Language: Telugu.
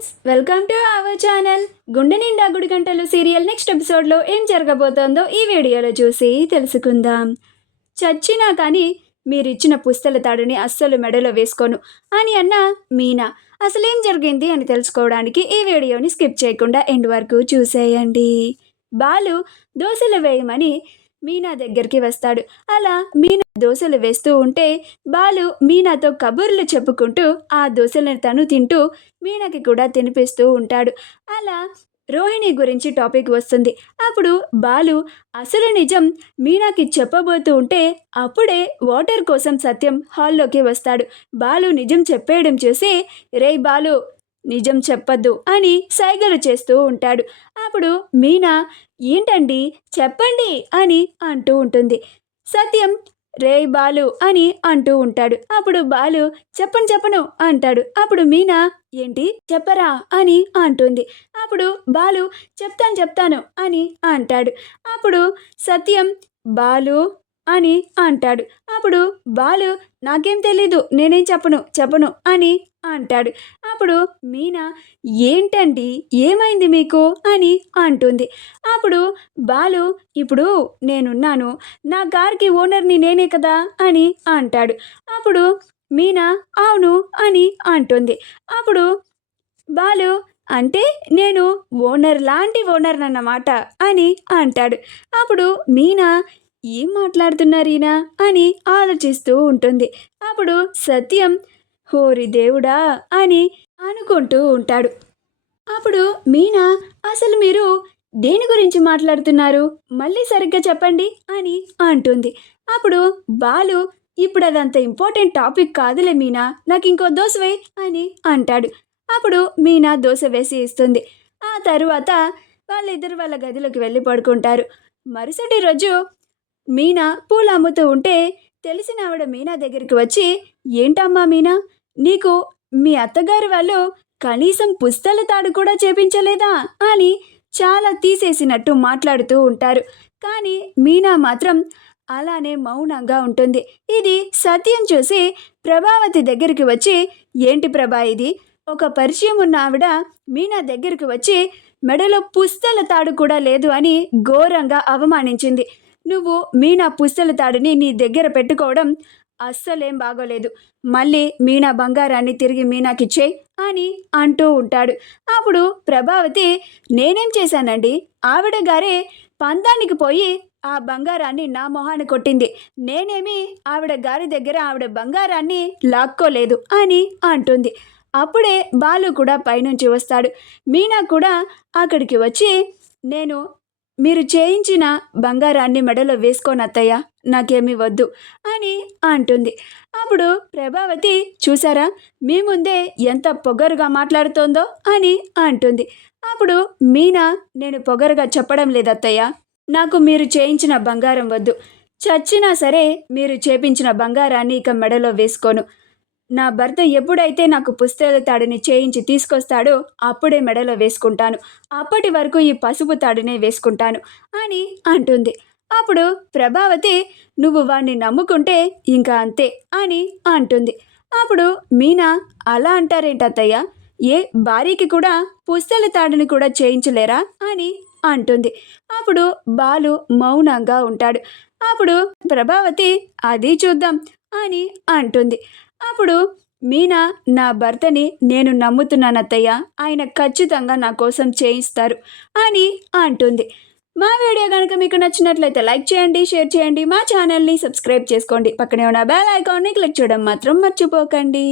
Friends, welcome to our channel. గుండె నిండా గుడి గంటలు సీరియల్ నెక్స్ట్ ఎపిసోడ్లో ఏం జరగబోతోందో ఈ వీడియోలో చూసి తెలుసుకుందాం. చచ్చినా కానీ మీరిచ్చిన పుస్తల తాడుని అస్సలు మెడలో వేసుకోను అని అన్న మీనా అసలేం జరిగింది అని తెలుసుకోవడానికి ఈ వీడియోని స్కిప్ చేయకుండా ఎండ్ వరకు చూసేయండి. బాలు దోశలు వేయమని మీనా దగ్గరికి వస్తాడు. అలా మీనా దోశలు వేస్తూ ఉంటే బాలు మీనాతో కబుర్లు చెప్పుకుంటూ ఆ దోశలను తను తింటూ మీనాకి కూడా తినిపిస్తూ ఉంటాడు. అలా రోహిణి గురించి టాపిక్ వస్తుంది. అప్పుడు బాలు అసలు నిజం మీనాకి చెప్పబోతూ ఉంటే అప్పుడే వాటర్ కోసం సత్యం హాల్లోకి వస్తాడు. బాలు నిజం చెప్పేయడం చూసి రేయ్ బాలు, నిజం చెప్పద్దు అని సైగలు చేస్తూ ఉంటాడు. అప్పుడు మీనా ఏంటండి చెప్పండి అని అంటూ ఉంటుంది. సత్యం రేయ్ బాలు అని అంటూ ఉంటాడు. అప్పుడు బాలు చెప్పను అంటాడు. అప్పుడు మీనా ఏంటి చెప్పరా అని అంటుంది. అప్పుడు బాలు చెప్తాను అని అంటాడు. అప్పుడు సత్యం బాలు అని అంటాడు. అప్పుడు బాలు నాకేం తెలీదు, నేనేం చెప్పను అని అంటాడు. అప్పుడు మీనా ఏంటండి ఏమైంది మీకు అని అంటుంది. అప్పుడు బాలు ఇప్పుడు నేనున్నాను, నా కార్కి ఓనర్ని నేనే కదా అని అంటాడు. అప్పుడు మీనా అవును అని అంటుంది. అప్పుడు బాలు అంటే నేను ఓనర్ లాంటి ఓనర్ అన్నమాట అని అంటాడు. అప్పుడు మీనా ఏం మాట్లాడుతున్నారు ఈయన అని ఆలోచిస్తూ ఉంటుంది. అప్పుడు సత్యం హోరి దేవుడా అని అనుకుంటూ ఉంటాడు. అప్పుడు మీనా అసలు మీరు దేని గురించి మాట్లాడుతున్నారు, మళ్ళీ సరిగ్గా చెప్పండి అని అంటుంది. అప్పుడు బాలు ఇప్పుడు అదంత ఇంపార్టెంట్ టాపిక్ కాదులే మీనా, నాకు ఇంకో దోశ వేయి అని అంటాడు. అప్పుడు మీనా దోశ వేసి ఇస్తుంది. ఆ తరువాత వాళ్ళిద్దరు వాళ్ళ గదిలోకి వెళ్ళి పడుకుంటారు. మరుసటి రోజు మీనా పూలు అమ్ముతూ ఉంటే తెలిసిన ఆవిడ మీనా దగ్గరికి వచ్చి ఏంటమ్మా మీనా, నీకు మీ అత్తగారి వాళ్ళు కనీసం పుస్తల తాడు కూడా చేపించలేదా అని చాలా తీసేసినట్టు మాట్లాడుతూ ఉంటారు. కానీ మీనా మాత్రం అలానే మౌనంగా ఉంటుంది. ఇది సత్యం చూసి ప్రభావతి దగ్గరికి వచ్చి ఏంటి ప్రభా ఇది, ఒక పరిచయం ఉన్న ఆవిడ మీనా దగ్గరికి వచ్చి మెడలో పుస్తల తాడు కూడా లేదు అని ఘోరంగా అవమానించింది. నువ్వు మీనా పుస్తల తాడుని నీ దగ్గర పెట్టుకోవడం అస్సలేం బాగోలేదు, మళ్ళీ మీనా బంగారాన్ని తిరిగి మీనాకిచ్చేయి అని అంటూ ఉంటాడు. అప్పుడు ప్రభావతి నేనేం చేశానండి, ఆవిడ గారే పందానికి పోయి ఆ బంగారాన్ని నా మొహాన్ని కొట్టింది, నేనేమి ఆవిడ గారి దగ్గర ఆవిడ బంగారాన్ని లాక్కోలేదు అని అంటుంది. అప్పుడే బాలు కూడా పైనుంచి వస్తాడు. మీనా కూడా అక్కడికి వచ్చి నేను మీరు చేయించిన బంగారాన్ని మెడలో వేసుకోను అత్తయ్య, నాకేమీ వద్దు అని అంటుంది. అప్పుడు ప్రభావతి చూసారా మీ ముందే ఎంత పొగరుగా మాట్లాడుతోందో అని అంటుంది. అప్పుడు మీనా నేను పొగరుగా చెప్పడం లేదత్తయ్య, నాకు మీరు చేయించిన బంగారం వద్దు, చచ్చినా సరే మీరు చేపించిన బంగారాన్ని ఇక మెడలో వేసుకోను, నా భర్త ఎప్పుడైతే నాకు పుస్తల తాడుని చేయించి తీసుకొస్తాడో అప్పుడే మెడలో వేసుకుంటాను, అప్పటి వరకు ఈ పసుపు తాడునే వేసుకుంటాను అని అంటుంది. అప్పుడు ప్రభావతి నువ్వు వాణ్ణి నమ్ముకుంటే ఇంకా అంతే అని అంటుంది. అప్పుడు మీనా అలా అంటారేంటత్తయ్య, ఏ భార్యకి కూడా పుస్తల తాడుని కూడా చేయించలేరా అని అంటుంది. అప్పుడు బాలు మౌనంగా ఉంటాడు. అప్పుడు ప్రభావతి అది చూద్దాం అని అంటుంది. అప్పుడు మీనా నా భర్తని నేను నమ్ముతున్నానత్తయ్య, ఆయన ఖచ్చితంగా నా కోసం చేయిస్తారు అని అంటుంది. మా వీడియో కనుక మీకు నచ్చినట్లయితే లైక్ చేయండి, షేర్ చేయండి, మా ఛానల్ని సబ్స్క్రైబ్ చేసుకోండి, పక్కనే ఉన్న బెల్ ఐకాన్ని క్లిక్ చేయడం మాత్రం మర్చిపోకండి.